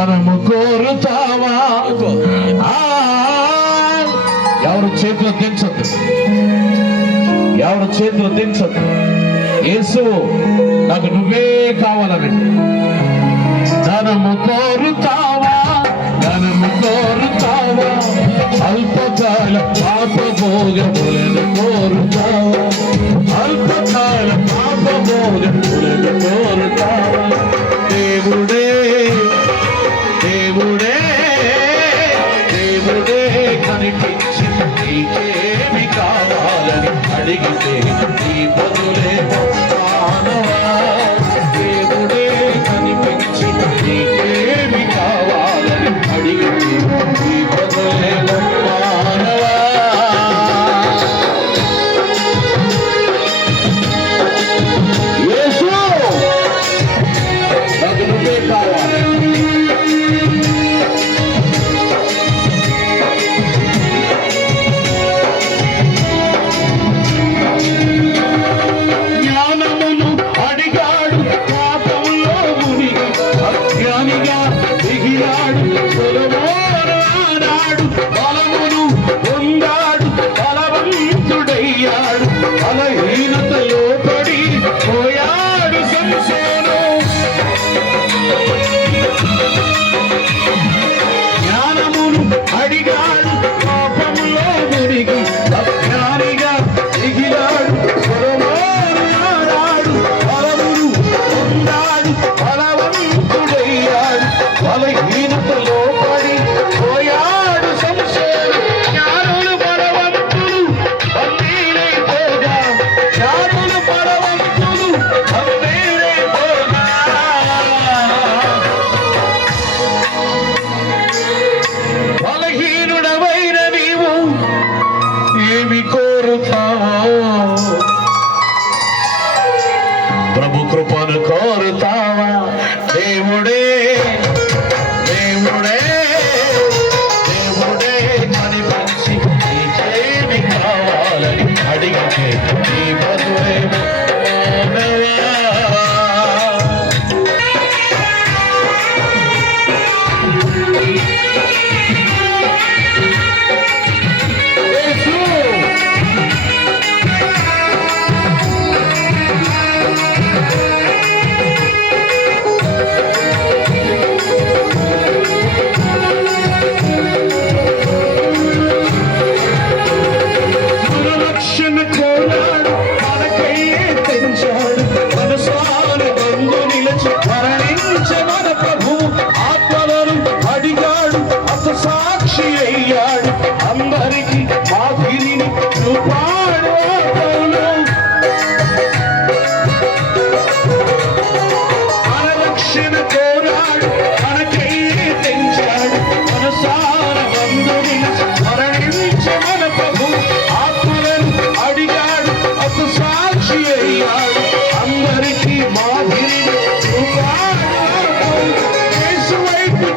ధనము కోరుతావా? ఎవరు చేతులు దించద్దు. ఎవరు చేతులు దించద్దు. యేసు నాకు నువ్వే కావాలని. ధనము కోరుతావా? ధనము కోరుతావా? అల్పకాల పాప భోగములను నీకేమి కావాలని అడిగితే నీ power సాక్షి అయ్యాడు. అందరికి మాదిరిని చూపాడు ఆత్మలు మన రక్షణ కోరాడు మనకయ్యే తెంచాడు మనసాన బంధు నిలిచి మరణించ మన ప్రభు ఆత్మలను అడిగాడు. అత సాక్షి అయ్యాడు. అందరికీ మాదిరిని చూపాడు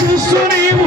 చూస్తూ నీవు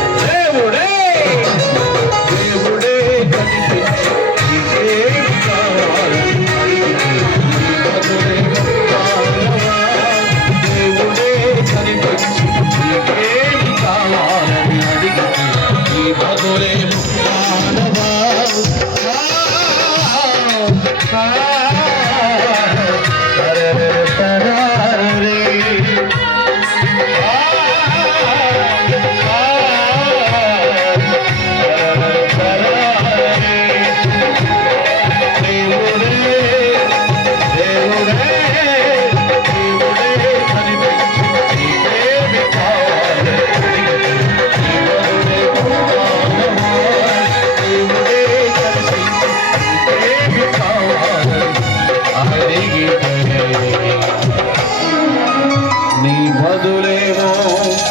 Bye. দুলে মো